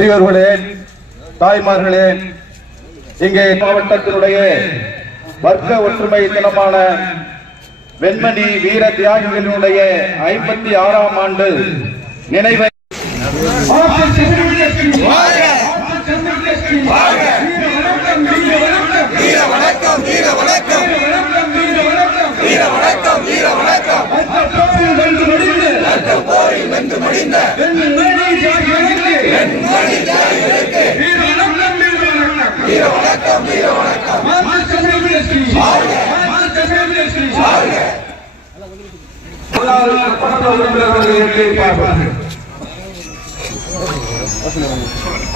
பெரியவர்களே, தாய்மார்களே, இங்கே மாவட்டத்தினுடைய வர்க்க ஒற்றுமை தினமான வெண்மணி வீர தியாகிகளினுடைய 56ஆம் ஆண்டு நினைவை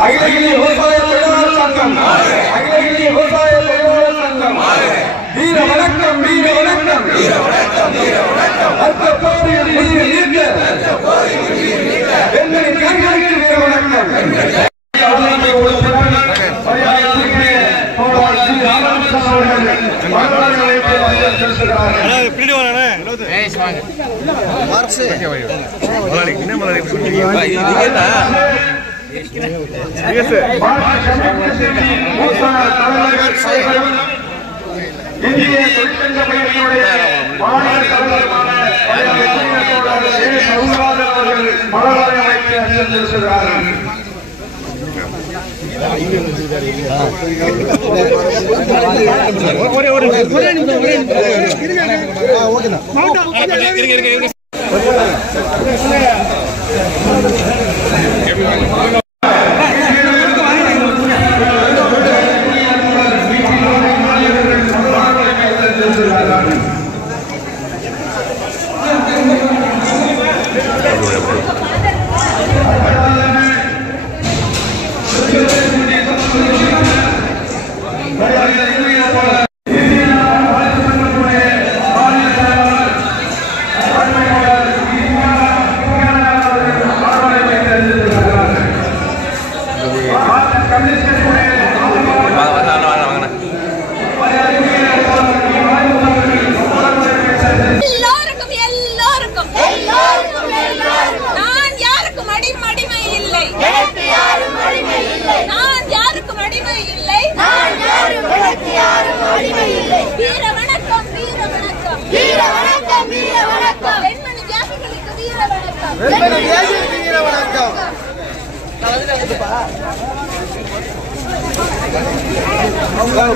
அகில இந்திய விவசாய தொழிலாளர் சங்கம் வீர வணக்கம் வீர வணக்கம் வீர வணக்கம் வீர வணக்கம் அர்த்த போரில் வெண்மணி தியாகிகளுக்கு வீர வணக்கம். இந்திய தொழிற்சங்க பணியினுடைய மாநில தலைவருமான அவர்கள் மலர்வரை அமைத்து அணிந்திருக்கிறார்கள்.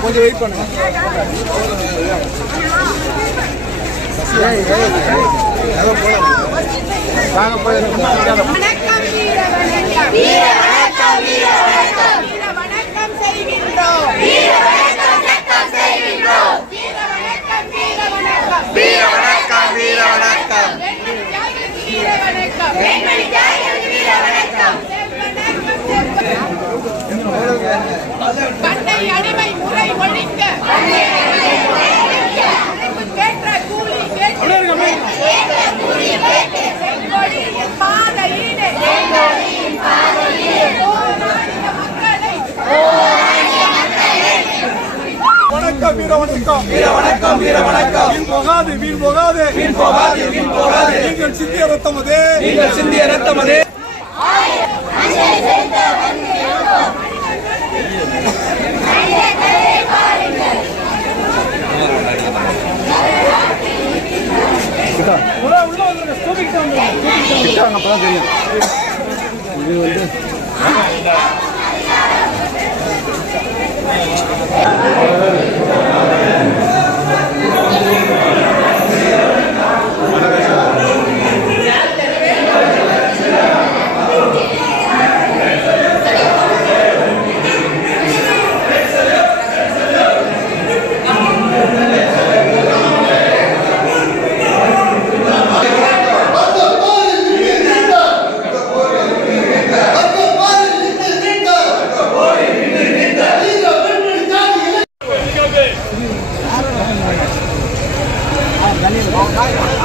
கொஞ்சம் வெயிட் பண்ணுங்க. பண்டை அடிமை முறை ஒழிக்க கூலி பாதையிலே வணக்கம் வீர வணக்கம் வீர வணக்கம் வீர வணக்கம். வீண் போகாது வீண் போகாது வீண் போகாது வீண் போகாது. நீங்கள் சிந்திய ரத்தமதே நீங்கள் சிந்திய ரத்தமதே. அப்பதான் தெரியும் இது வந்து Daniel,